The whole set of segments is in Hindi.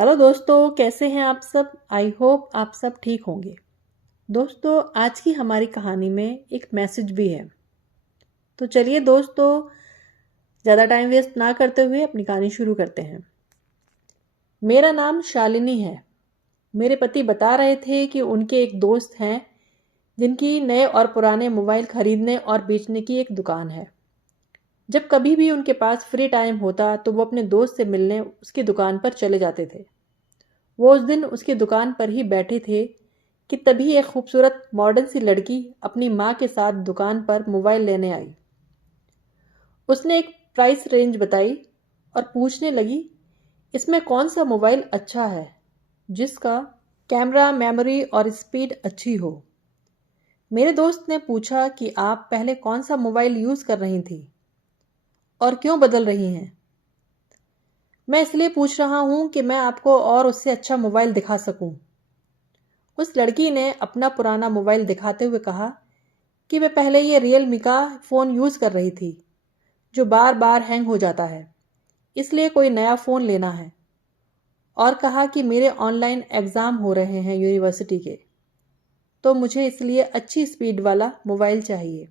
हेलो दोस्तों, कैसे हैं आप सब। आई होप आप सब ठीक होंगे। दोस्तों, आज की हमारी कहानी में एक मैसेज भी है। तो चलिए दोस्तों, ज़्यादा टाइम वेस्ट ना करते हुए अपनी कहानी शुरू करते हैं। मेरा नाम शालिनी है। मेरे पति बता रहे थे कि उनके एक दोस्त हैं जिनकी नए और पुराने मोबाइल खरीदने और बेचने की एक दुकान है। जब कभी भी उनके पास फ्री टाइम होता तो वो अपने दोस्त से मिलने उसकी दुकान पर चले जाते थे। वो उस दिन उसकी दुकान पर ही बैठे थे कि तभी एक खूबसूरत मॉडर्न सी लड़की अपनी माँ के साथ दुकान पर मोबाइल लेने आई। उसने एक प्राइस रेंज बताई और पूछने लगी, इसमें कौन सा मोबाइल अच्छा है जिसका कैमरा, मेमोरी और स्पीड अच्छी हो। मेरे दोस्त ने पूछा कि आप पहले कौन सा मोबाइल यूज़ कर रही थी और क्यों बदल रही हैं। मैं इसलिए पूछ रहा हूँ कि मैं आपको और उससे अच्छा मोबाइल दिखा सकूँ। उस लड़की ने अपना पुराना मोबाइल दिखाते हुए कहा कि वे पहले ये रियलमी का फ़ोन यूज़ कर रही थी जो बार बार हैंग हो जाता है, इसलिए कोई नया फ़ोन लेना है। और कहा कि मेरे ऑनलाइन एग्ज़ाम हो रहे हैं यूनिवर्सिटी के, तो मुझे इसलिए अच्छी स्पीड वाला मोबाइल चाहिए।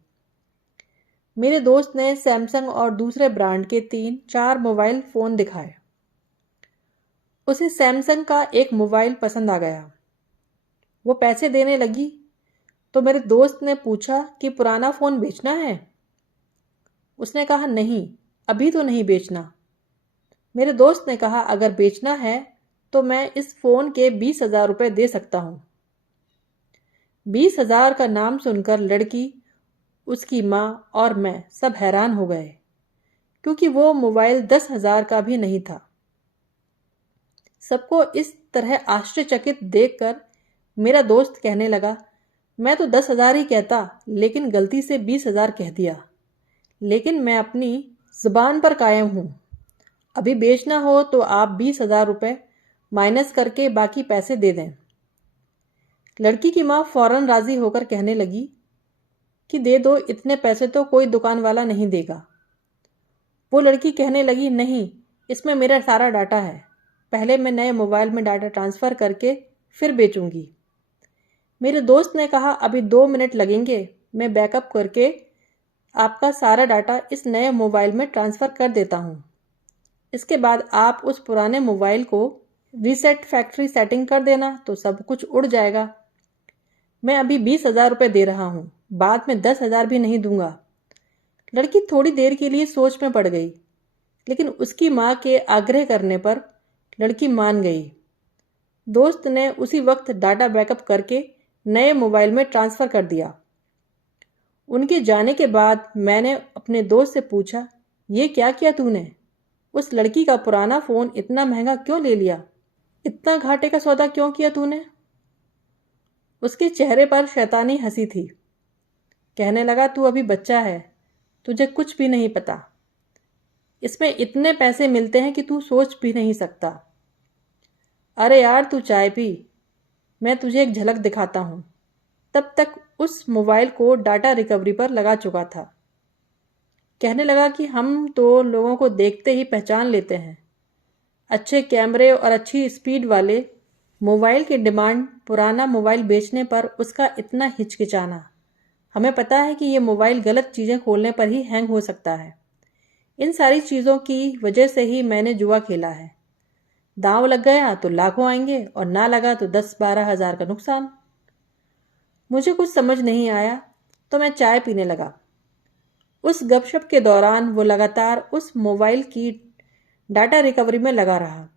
मेरे दोस्त ने सैमसंग और दूसरे ब्रांड के 3-4 मोबाइल फ़ोन दिखाए। उसे सैमसंग का एक मोबाइल पसंद आ गया। वो पैसे देने लगी तो मेरे दोस्त ने पूछा कि पुराना फ़ोन बेचना है। उसने कहा नहीं, अभी तो नहीं बेचना। मेरे दोस्त ने कहा अगर बेचना है तो मैं इस फ़ोन के 20,000 रुपये दे सकता हूँ। 20,000 का नाम सुनकर लड़की, उसकी माँ और मैं सब हैरान हो गए, क्योंकि वो मोबाइल 10,000 का भी नहीं था। सबको इस तरह आश्चर्यचकित देखकर मेरा दोस्त कहने लगा, मैं तो 10,000 ही कहता, लेकिन गलती से 20,000 कह दिया। लेकिन मैं अपनी ज़ुबान पर कायम हूँ। अभी बेचना हो तो आप 20,000 रुपये माइनस करके बाकी पैसे दे दें। लड़की की माँ फौरन राज़ी होकर कहने लगी कि दे दो, इतने पैसे तो कोई दुकान वाला नहीं देगा। वो लड़की कहने लगी, नहीं, इसमें मेरा सारा डाटा है। पहले मैं नए मोबाइल में डाटा ट्रांसफ़र करके फिर बेचूंगी। मेरे दोस्त ने कहा अभी 2 मिनट लगेंगे, मैं बैकअप करके आपका सारा डाटा इस नए मोबाइल में ट्रांसफ़र कर देता हूँ। इसके बाद आप उस पुराने मोबाइल को रीसेट फैक्ट्री सेटिंग कर देना तो सब कुछ उड़ जाएगा। मैं अभी 20,000 रुपये दे रहा हूँ, बाद में 10,000 भी नहीं दूंगा। लड़की थोड़ी देर के लिए सोच में पड़ गई, लेकिन उसकी माँ के आग्रह करने पर लड़की मान गई। दोस्त ने उसी वक्त डाटा बैकअप करके नए मोबाइल में ट्रांसफ़र कर दिया। उनके जाने के बाद मैंने अपने दोस्त से पूछा, ये क्या किया तूने? उस लड़की का पुराना फ़ोन इतना महंगा क्यों ले लिया? इतना घाटे का सौदा क्यों किया तूने? उसके चेहरे पर शैतानी हंसी थी। कहने लगा, तू अभी बच्चा है, तुझे कुछ भी नहीं पता। इसमें इतने पैसे मिलते हैं कि तू सोच भी नहीं सकता। अरे यार, तू चाय पी, मैं तुझे एक झलक दिखाता हूँ। तब तक उस मोबाइल को डाटा रिकवरी पर लगा चुका था। कहने लगा कि हम तो लोगों को देखते ही पहचान लेते हैं। अच्छे कैमरे और अच्छी स्पीड वाले मोबाइल की डिमांड, पुराना मोबाइल बेचने पर उसका इतना हिचकिचाना। हमें पता है कि ये मोबाइल गलत चीज़ें खोलने पर ही हैंग हो सकता है। इन सारी चीज़ों की वजह से ही मैंने जुआ खेला है। दांव लग गया तो लाखों आएंगे और ना लगा तो 10-12 हज़ार का नुकसान। मुझे कुछ समझ नहीं आया तो मैं चाय पीने लगा। उस गपशप के दौरान वो लगातार उस मोबाइल की डाटा रिकवरी में लगा रहा।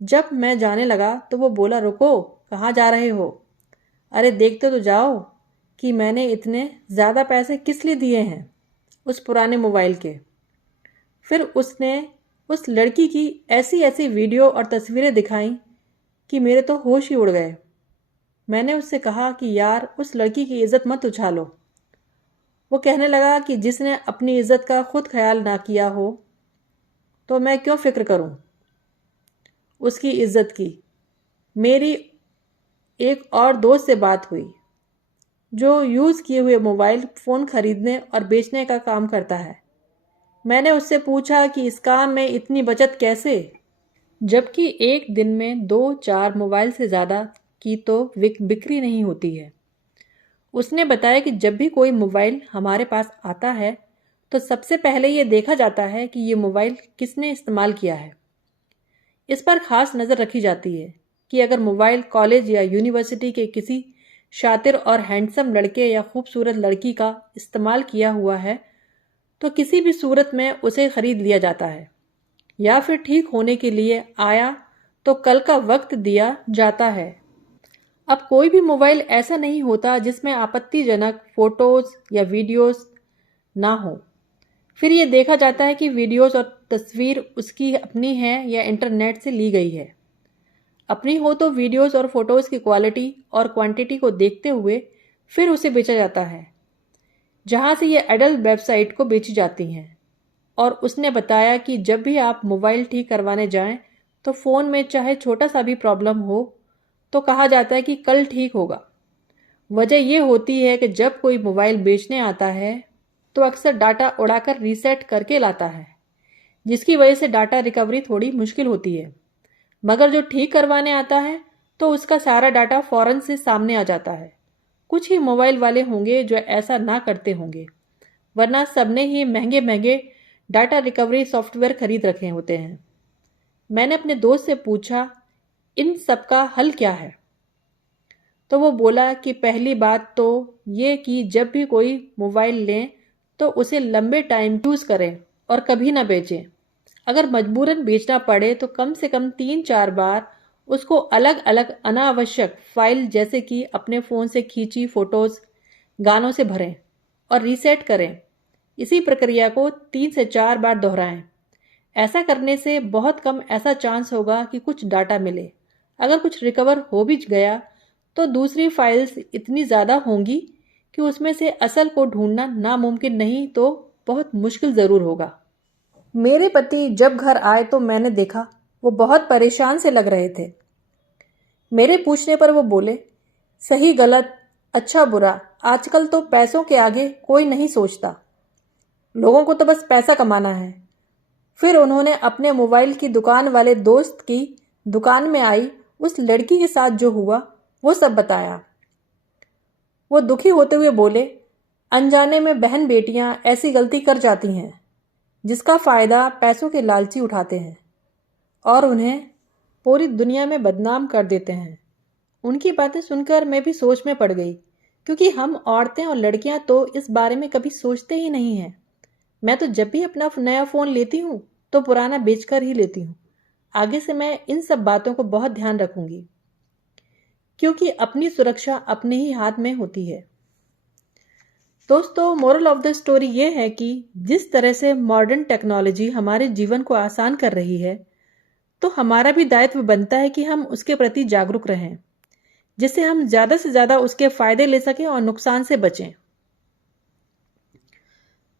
जब मैं जाने लगा तो वो बोला, रुको, कहाँ जा रहे हो? अरे देखते तो जाओ कि मैंने इतने ज़्यादा पैसे किस लिए दिए हैं उस पुराने मोबाइल के। फिर उसने उस लड़की की ऐसी ऐसी वीडियो और तस्वीरें दिखाई कि मेरे तो होश ही उड़ गए। मैंने उससे कहा कि यार, उस लड़की की इज्जत मत उछालो। वो कहने लगा कि जिसने अपनी इज्जत का खुद ख्याल ना किया हो तो मैं क्यों फिक्र करूं उसकी इज्जत की। मेरी एक और दोस्त से बात हुई जो यूज़ किए हुए मोबाइल फ़ोन खरीदने और बेचने का काम करता है। मैंने उससे पूछा कि इस काम में इतनी बचत कैसे? जबकि एक दिन में 2-4 मोबाइल से ज़्यादा की तो बिक्री नहीं होती है। उसने बताया कि जब भी कोई मोबाइल हमारे पास आता है तो सबसे पहले ये देखा जाता है कि ये मोबाइल किसने इस्तेमाल किया है। इस पर खास नज़र रखी जाती है कि अगर मोबाइल कॉलेज या यूनिवर्सिटी के किसी शातिर और हैंडसम लड़के या खूबसूरत लड़की का इस्तेमाल किया हुआ है तो किसी भी सूरत में उसे खरीद लिया जाता है, या फिर ठीक होने के लिए आया तो कल का वक्त दिया जाता है। अब कोई भी मोबाइल ऐसा नहीं होता जिसमें आपत्तिजनक फोटोज या वीडियोस ना हो। फिर ये देखा जाता है कि वीडियोस और तस्वीर उसकी अपनी है या इंटरनेट से ली गई है। अपनी हो तो वीडियोस और फोटोज़ की क्वालिटी और क्वांटिटी को देखते हुए फिर उसे बेचा जाता है, जहां से ये एडल्ट वेबसाइट को बेची जाती हैं। और उसने बताया कि जब भी आप मोबाइल ठीक करवाने जाएं तो फ़ोन में चाहे छोटा सा भी प्रॉब्लम हो तो कहा जाता है कि कल ठीक होगा। वजह यह होती है कि जब कोई मोबाइल बेचने आता है तो अक्सर डाटा उड़ाकर रीसेट करके लाता है, जिसकी वजह से डाटा रिकवरी थोड़ी मुश्किल होती है। मगर जो ठीक करवाने आता है तो उसका सारा डाटा फ़ौरन से सामने आ जाता है। कुछ ही मोबाइल वाले होंगे जो ऐसा ना करते होंगे, वरना सबने ही महंगे महंगे डाटा रिकवरी सॉफ्टवेयर खरीद रखे होते हैं। मैंने अपने दोस्त से पूछा, इन सब का हल क्या है? तो वो बोला कि पहली बात तो ये कि जब भी कोई मोबाइल लें तो उसे लंबे टाइम यूज़ करें और कभी ना बेचें। अगर मजबूरन बेचना पड़े तो कम से कम 3-4 बार उसको अलग अलग अनावश्यक फाइल जैसे कि अपने फ़ोन से खींची फ़ोटोज़, गानों से भरें और रीसेट करें। इसी प्रक्रिया को 3 से 4 बार दोहराएं। ऐसा करने से बहुत कम ऐसा चांस होगा कि कुछ डाटा मिले। अगर कुछ रिकवर हो भी गया तो दूसरी फाइल्स इतनी ज़्यादा होंगी कि उसमें से असल को ढूंढना नामुमकिन नहीं तो बहुत मुश्किल ज़रूर होगा। मेरे पति जब घर आए तो मैंने देखा वो बहुत परेशान से लग रहे थे। मेरे पूछने पर वो बोले, सही गलत, अच्छा बुरा, आजकल तो पैसों के आगे कोई नहीं सोचता। लोगों को तो बस पैसा कमाना है। फिर उन्होंने अपने मोबाइल की दुकान वाले दोस्त की दुकान में आई उस लड़की के साथ जो हुआ वो सब बताया। वो दुखी होते हुए बोले, अनजाने में बहन बेटियां ऐसी गलती कर जाती हैं जिसका फ़ायदा पैसों के लालची उठाते हैं और उन्हें पूरी दुनिया में बदनाम कर देते हैं। उनकी बातें सुनकर मैं भी सोच में पड़ गई, क्योंकि हम औरतें और लड़कियां तो इस बारे में कभी सोचते ही नहीं हैं। मैं तो जब भी अपना नया फ़ोन लेती हूँ तो पुराना बेचकर ही लेती हूँ। आगे से मैं इन सब बातों को बहुत ध्यान रखूंगी, क्योंकि अपनी सुरक्षा अपने ही हाथ में होती है। दोस्तों, मोरल ऑफ द स्टोरी ये है कि जिस तरह से मॉडर्न टेक्नोलॉजी हमारे जीवन को आसान कर रही है, तो हमारा भी दायित्व बनता है कि हम उसके प्रति जागरूक रहें, जिससे हम ज़्यादा से ज़्यादा उसके फ़ायदे ले सकें और नुकसान से बचें।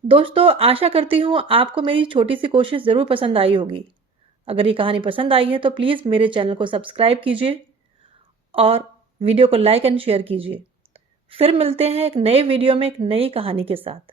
दोस्तों, आशा करती हूँ आपको मेरी छोटी सी कोशिश ज़रूर पसंद आई होगी। अगर ये कहानी पसंद आई है तो प्लीज़ मेरे चैनल को सब्सक्राइब कीजिए और वीडियो को लाइक एंड शेयर कीजिए। फिर मिलते हैं एक नए वीडियो में एक नई कहानी के साथ।